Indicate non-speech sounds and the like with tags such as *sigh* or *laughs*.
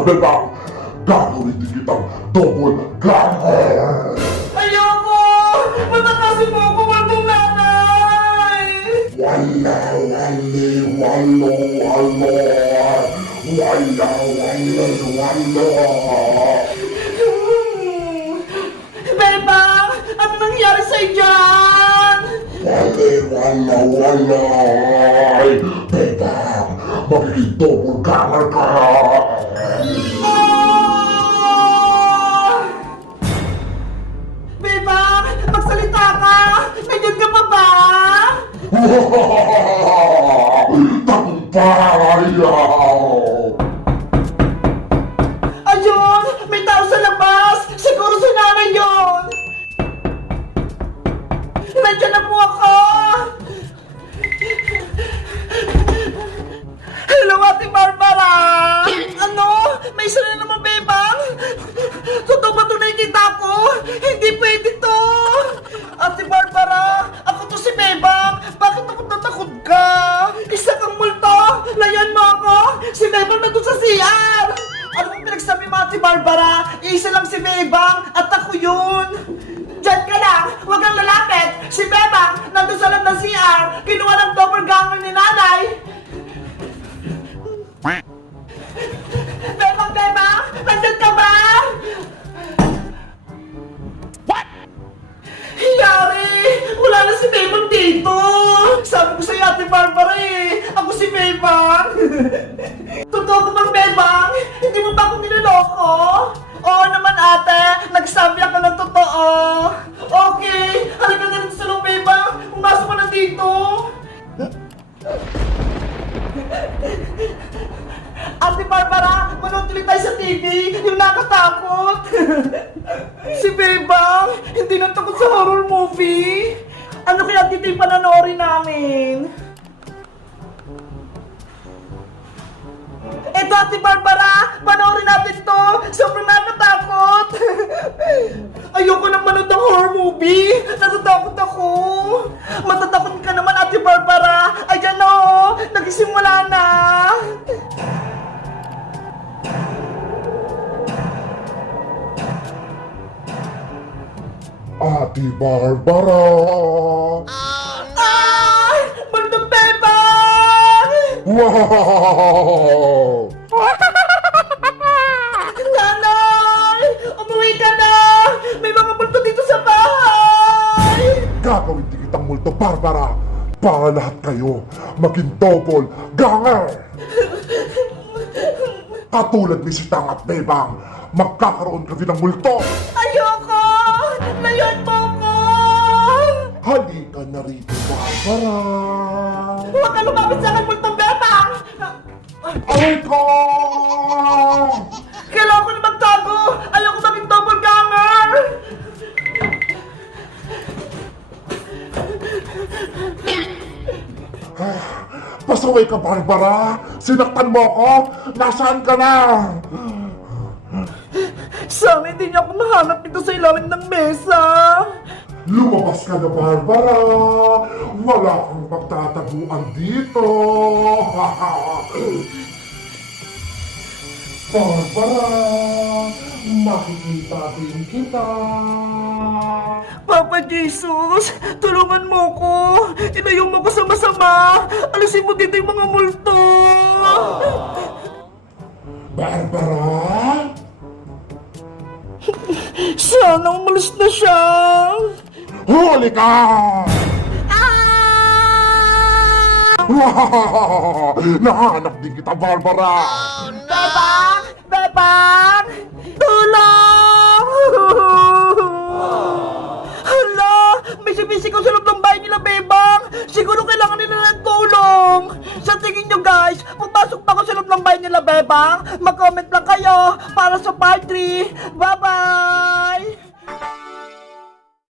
Bebang! Gagawin din kitang double ganger! Ayoko! Matakasin mo ako, Waldong Nanay! Wala, wali, walo, walo! Wala, wali, walo! Bebang! Ano nangyari sa dyan? Wali, wala, wala! Double ganger ka! Bebang! Magsalita ka! Nandiyan ka pa ba? Hello, Ate Barbara! Ano? May isa na naman, Bebang? Totoo ba ito nakikita ko? Hindi pwede to! Ate Barbara, ako to si Bebang! Bakit ako natakot ka? Isa kang multo! Layan mo ako! Si Bebang nandun sa CR! Ano bang pinagsabi mo, Ate Barbara? Isa lang si Bebang at ako yun! Diyan ka lang! Huwag kang lalapit! Si Bebang nandun sa loob ng CR! Kinuha ng doppelganger si Bebang dito! Sabi ko sa'yo, Ate Barbara eh! Ako si Bebang! *laughs* Totoo ko bang, Bebang? Hindi mo ba ako niloloko? Oo naman, ate! Nagsabi ako ng totoo! Okay! Halika na rin sa loob, Bebang! Pumasok ka na dito! *laughs* Ate Barbara, manood ulit tayo sa TV, yung nakatakot. *laughs* si Bebang, hindi na takot sa horror movie. Ano kaya dito yung pananoorin namin? Eto, Ate Barbara, panoorin natin to. Sobrang nakakatakot. *laughs* Ayoko nang manood ng horror movie. Natatakot ako. Ate Barbara! Ay! Maldong Bebang! Wow! Nanay! Umuwi ka na! May mga multo dito sa bahay! Gagawin din kitang multo, Barbara! Para lahat kayo maging double ganger! Katulad ni Sitang at Bebang, magkakaroon ka din ng multo! Ayoko! Mo ko! Halika na rito, Barbara! Huwag ka lumapit sa akin, multong Bebang! Aray ko! Kailangan ko na magtago! Ayoko maging double ganger! Pasaway ka, Barbara! Sinaktan mo ako! Nasaan ka na? Sana hindi niya ako mahanap dito sa ilalim ng mesa! Lumabas ka na, Barbara! Wala kang magtataguan dito! *laughs* Barbara! Makikita din kita! Papa Jesus, tulungan mo ko! Ilayo mo ko sa masama! Alisin mo dito yung mga multo! Barbara? Sana umalis na siya! Huli ka! Ah! *laughs* Nahanap din kita, Barbara! Bebang! Bebang! lang ba nila, Bebang? Mag-comment lang kayo para sa part 3. Bye-bye!